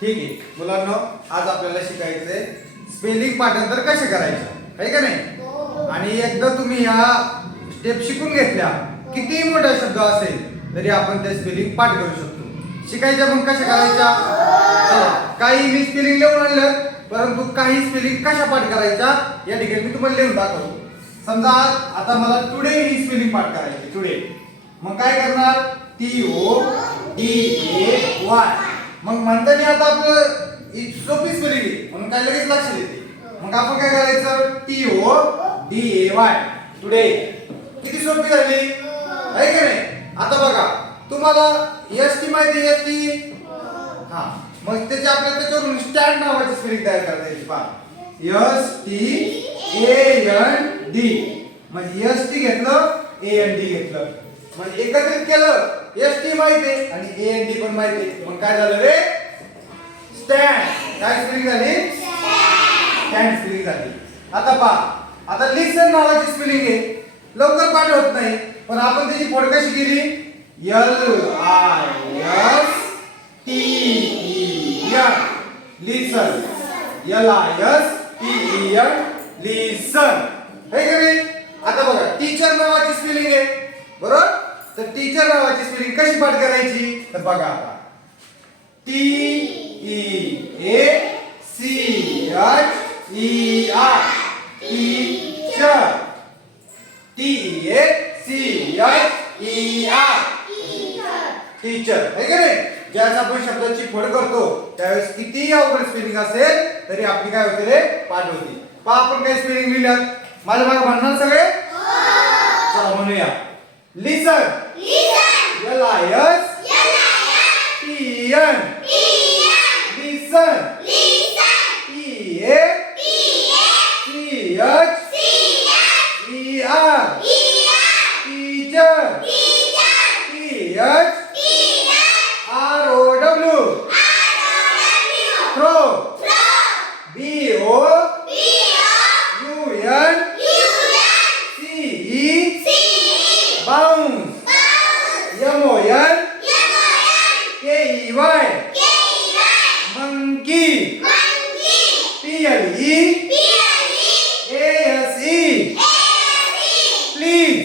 ठीक आहे मुलांनो, आज आपल्याला शिकायचंय स्पेलिंग पाठांतर कसे करायचं आहे का नाही। आणि एकदा तुम्ही या स्टेप शिकून घेतल्या, किती मोठा शब्द असेल तरी आपण ते स्पेलिंग पाठ करू शकतो। शिकायच्या मग कशा करायच्या, काही मी स्पेलिंग लिहून आणलं, परंतु काही स्पेलिंग कशा पाठ करायच्या या ठिकाणी मी तुम्हाला लिहून दाखवतो। समजा आता मला टुडे ही स्पेलिंग पाठ करायची, टुडे। मग काय करणार, TODAY। मग म्हणताना आता आपलं सोपी स्पेलिंग आहे म्हणून काय लगेच लक्षात येते। मग आपण काय करायचं, TODAY, टुडे। किती सोपी झाली आहे का नाही। आता बघा तुम्हाला ST माहिती आहे, ST हा, मग त्याची आपल्याला त्याच्यावरून स्टँड नावाची स्पेलिंग तयार करता येईल। पहा STAND, म्हणजे ST घेतलं AND घेतलं, म्हणजे एकत्रित केलं ST माहिती आहे आणि AND पण माहिती आहे, मग काय झालं रे, स्टँड। काय स्पेलिंग झाली, स्टँड स्पेलिंग झाली। आता पहा, आता लिसन नावाची स्पेलिंग आहे, लवकर पाठ होत नाही, पण आपण त्याची फोड कशी केली, LISTEN, लिसन, LISTEN, लिसन, है का नाही। आता बघा टीचर नावाची स्पेलिंग आहे, बरोबर। तर टीचर नावाची स्पेलिंग कशी पाठ करायची, तर बघा आता TEACHER, टीचर, TEACHER, टीचर, है का नाही। ज्यावेळेस आपण शब्दाची फोड करतो त्यावेळेस किती अवघड स्पेलिंग असेल तरी आपली काय होते रे, पाठ होती। पहा आपण काय स्पेलिंग लिहिल्यात, माझ्या मागे म्हणणार सगळे, चला म्हणूया। लिसन, LISTEN, listen, TEACHER, teacher, THROW, throw, BOUNCE, bounce, MONKEY, monkey, PLEASE, please,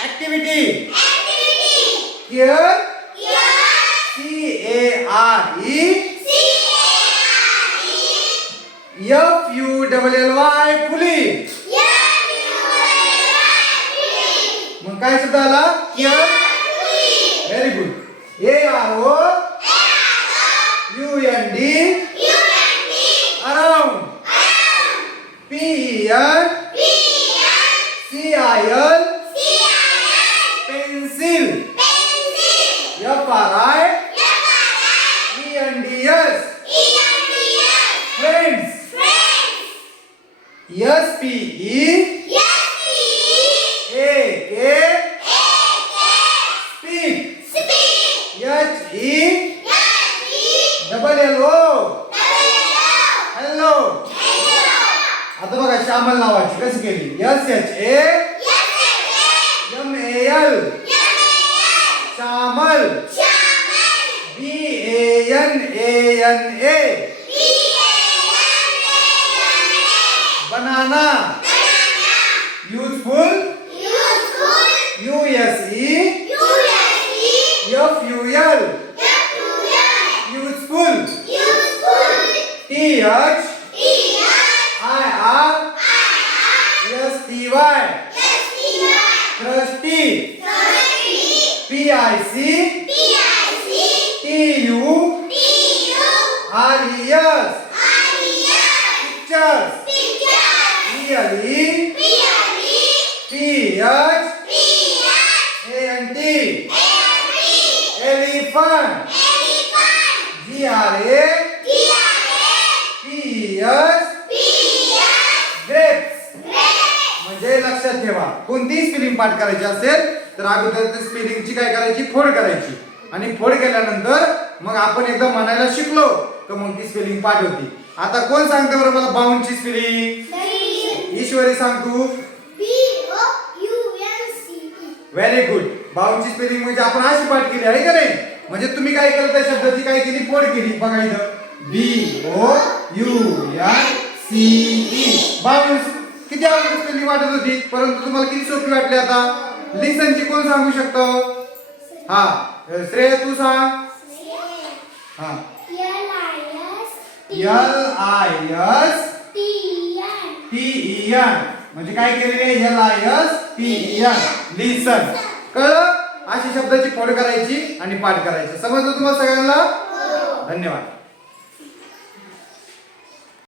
ACTIVITY, activity, care, CARE, FULLY, फुली। मग काय शब्द आला, care, very good. AROUND, around, PENCIL, pencil, FRIENDS, friends, SPEAK, speak, HELLO, hello. आता बघा श्यामल नावाची कशी केली, SHAMAL, Shyamal, BANANA, banana, useful, USEFUL, useful, THIRSTY, trustee, PICTURES, pictures, ELEPHANT, elephant, GRAPES, grapes. म्हणजे लक्षात ठेवा, कोणतीही स्पेलिंग पाठ करायची असेल तर अगोदर त्या स्पेलिंगची काय करायची, फोड करायची, आणि फोड केल्यानंतर मग आपण एकदा म्हणायला शिकलो तर मग ती स्पेलिंग पाठ होती। आता कोण सांगते बरं मला बाउंडची स्पेलिंग, ईश्वरी सांग तू। Very good. बाउलची स्पेलिंग म्हणजे आपण अशी पाठ केली आहे का नाही. म्हणजे तुम्ही काय केलं त्या शब्दाची काय केली फोड केली. बघा इथं BOULCE बाउल्स. किती अवघड स्पेलिंग वाटत होती परंतु तुम्हाला किती सोपी वाटली आता. लिसनची कोण सांगू शकतो. हा श्रेय तू सांग. हा LISTEN म्हणजे काय केलेले LISTEN लिसन. कळलं. अशी शब्दाची फोड करायची आणि पाठ करायचं. समजलं तुम्हाला सगळ्यांना. धन्यवाद.